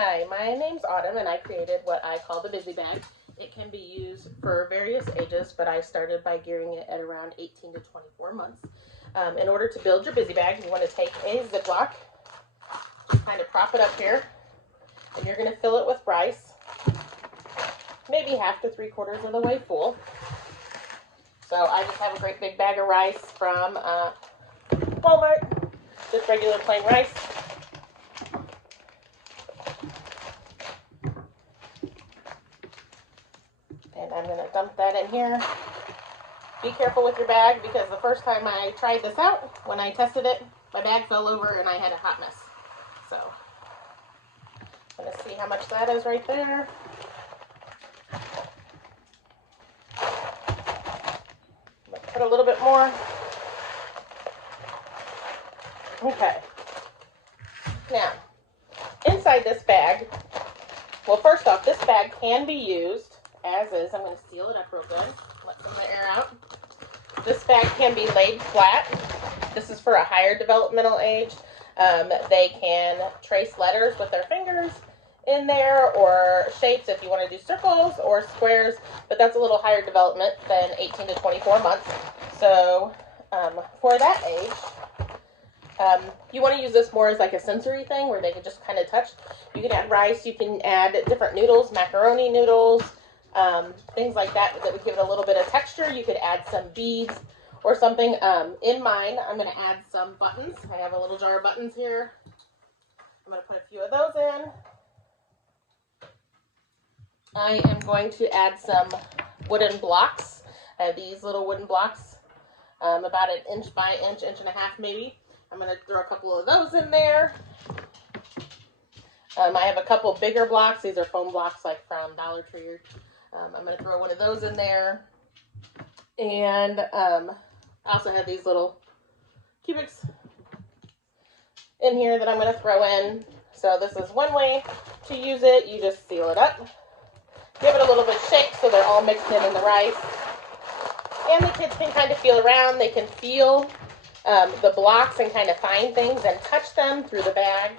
Hi, my name's Autumn, and I created what I call the Busy Bag. It can be used for various ages, but I started by gearing it at around 18 to 24 months. In order to build your Busy Bag, you want to take a Ziploc, kind of prop it up here, and you're going to fill it with rice, maybe half to 3/4 of the way full. So I just have a great big bag of rice from Walmart, just regular plain rice. And I'm going to dump that in here. Be careful with your bag, because the first time I tried this out, when I tested it, my bag fell over and I had a hot mess. So I'm going to see how much that is right there. I'm going to put a little bit more. Okay. Now, inside this bag, well, first off, this bag can be used as is. I'm going to seal it up real good, let some of the air out. This bag can be laid flat. This is for a higher developmental age. They can trace letters with their fingers in there, or shapes if you want to do circles or squares, but that's a little higher development than 18 to 24 months. So for that age, you want to use this more as like a sensory thing where they can just kind of touch. You can add rice, you can add different noodles, macaroni noodles, things like that would give it a little bit of texture. You could add some beads or something. In mine, I'm going to add some buttons. I have a little jar of buttons here. I'm going to put a few of those in. I am going to add some wooden blocks. I have these little wooden blocks, about 1 inch by 1.5 inches maybe. I'm going to throw a couple of those in there. I have a couple bigger blocks. These are foam blocks like from Dollar Tree. I'm going to throw one of those in there. And I also have these little cubics in here that I'm going to throw in. So this is one way to use it. You just seal it up. Give it a little bit of shake so they're all mixed in the rice. And the kids can kind of feel around. They can feel the blocks and kind of find things and touch them through the bag.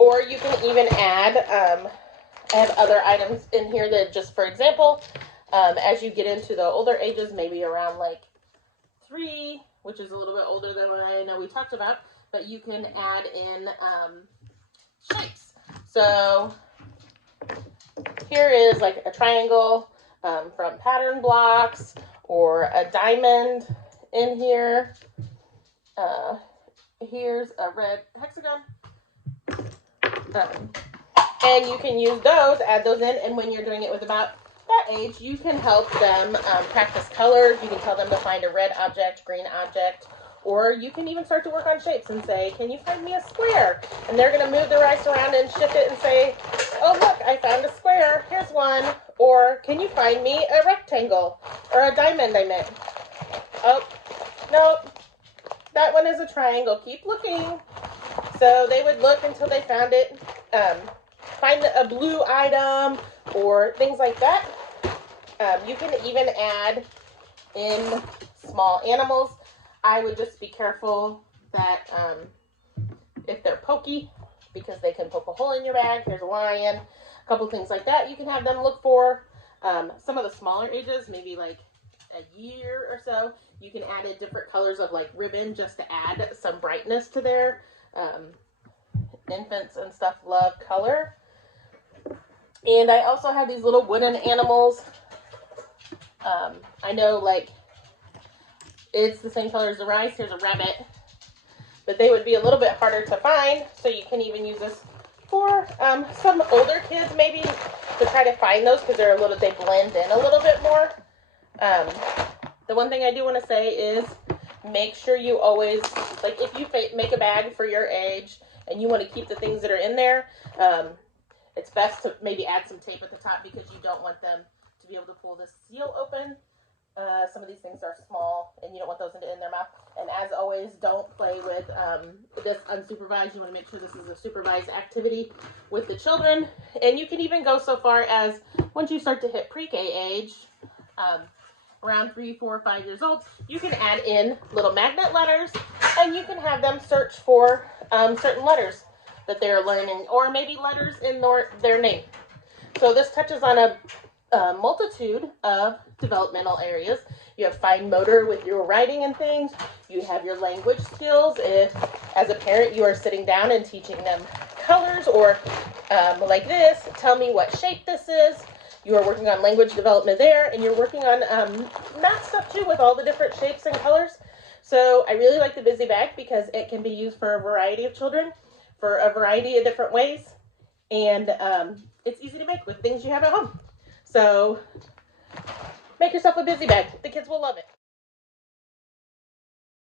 Or you can even add, I have other items in here that just, for example, as you get into the older ages, maybe around like 3, which is a little bit older than what I know we talked about, but you can add in shapes. So here is like a triangle from Pattern Blocks, or a diamond in here. Here's a red hexagon. And you can use those, add those in, and when you're doing it with about that age, you can help them practice colors. You can tell them to find a red object, green object, or you can even start to work on shapes and say, can you find me a square? And they're going to move the rice around and shift it and say, oh, look, I found a square. Here's one. Or can you find me a rectangle or a diamond I meant? Oh, nope. That one is a triangle. Keep looking. So they would look until they found it. Find a blue item or things like that. You can even add in small animals. I would just be careful that if they're pokey, because they can poke a hole in your bag. Here's a lion. A couple things like that you can have them look for. Some of the smaller ages, maybe like a year or so, you can add in different colors of like ribbon just to add some brightness to their infants and stuff love color. And I also have these little wooden animals. I know like it's the same color as the rice. Here's a rabbit, but they would be a little bit harder to find, so you can even use this for some older kids maybe to try to find those, because they blend in a little bit more. The one thing I do want to say is make sure you always, like if you make a bag for your age and you want to keep the things that are in there, it's best to maybe add some tape at the top, because you don't want them to be able to pull this seal open. Some of these things are small and you don't want those in their mouth. And as always, don't play with this unsupervised. You want to make sure this is a supervised activity with the children. And you can even go so far as, once you start to hit pre-K age, around 3, 4, 5 years old, you can add in little magnet letters, and you can have them search for certain letters that they're learning, or maybe letters in their name. So this touches on a multitude of developmental areas. You have fine motor with your writing and things. You have your language skills. If, as a parent, you are sitting down and teaching them colors, or like this, tell me what shape this is. You are working on language development there, and you're working on math stuff too with all the different shapes and colors. So I really like the Busy Bag because it can be used for a variety of children, for a variety of different ways, and it's easy to make with things you have at home. So make yourself a Busy Bag. The kids will love it.